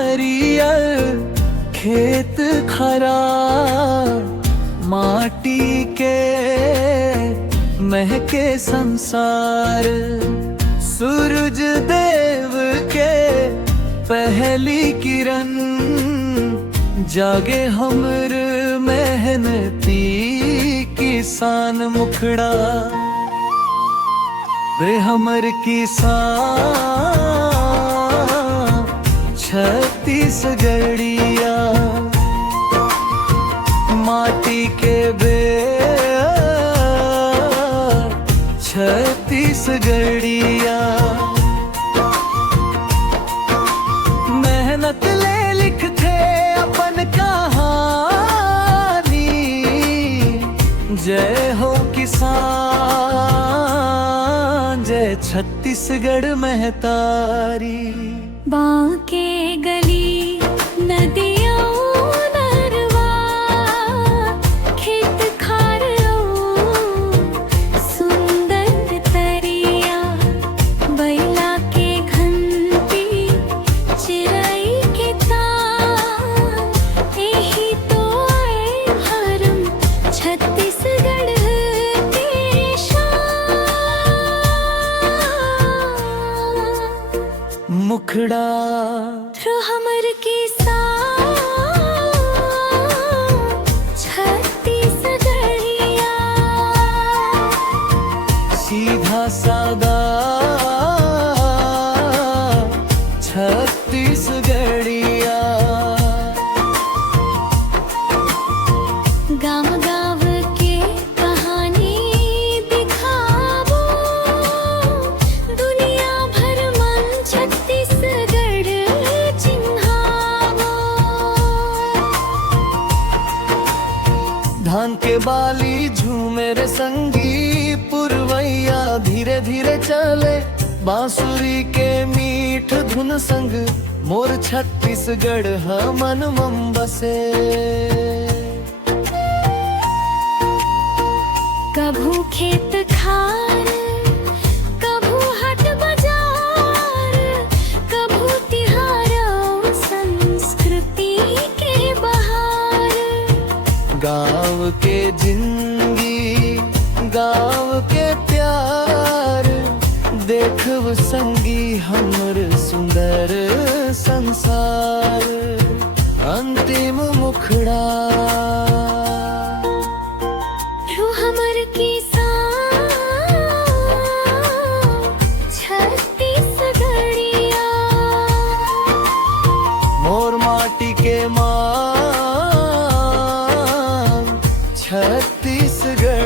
हरियर खेत खरा, माटी के महके संसार, सूरज देव के पहली किरण, जागे हमर मेहनती किसान मुखड़ा। वे हमर किसान छत्तीसगढ़िया, माटी के बेर छत्तीसगढ़िया। मेहनत ले लिखते अपन कहानी, जय हो किसान, जय छत्तीसगढ़ महतारी। बांके गली नदियों नरवा, खेत खारों सुंदर तरिया, बैला के घंटी चिड़ै के तान, यही तो है हरम छत्तीसगढ़ के शान। मुखड़ा जो हमर किसान छत्तीसगढ़िया, सीधा सादा छत्तीसगढ़िया। गाँव गाँव के कहानी दिखावो, दुनिया भर मन छत्तीसगढ़ चिन्हावो। धान के बाली झूमे रे संगी, पुरवैया धीरे धीरे चले, बांसुरी के मीठ धुन संग, मोर छत्तीसगढ़ मन मम बसे। कभू खेत खार, कभू हाट बाजार, कभू तिहार संस्कृति के बहार। गाँव के जिंदगी, गाँव के प्यार, देखव संगी हमर सुंदर संसार। अंतिम मुखड़ा जो हमर किसान छत्तीसगढ़िया, मोर माटी के मान छत्तीसगढ़।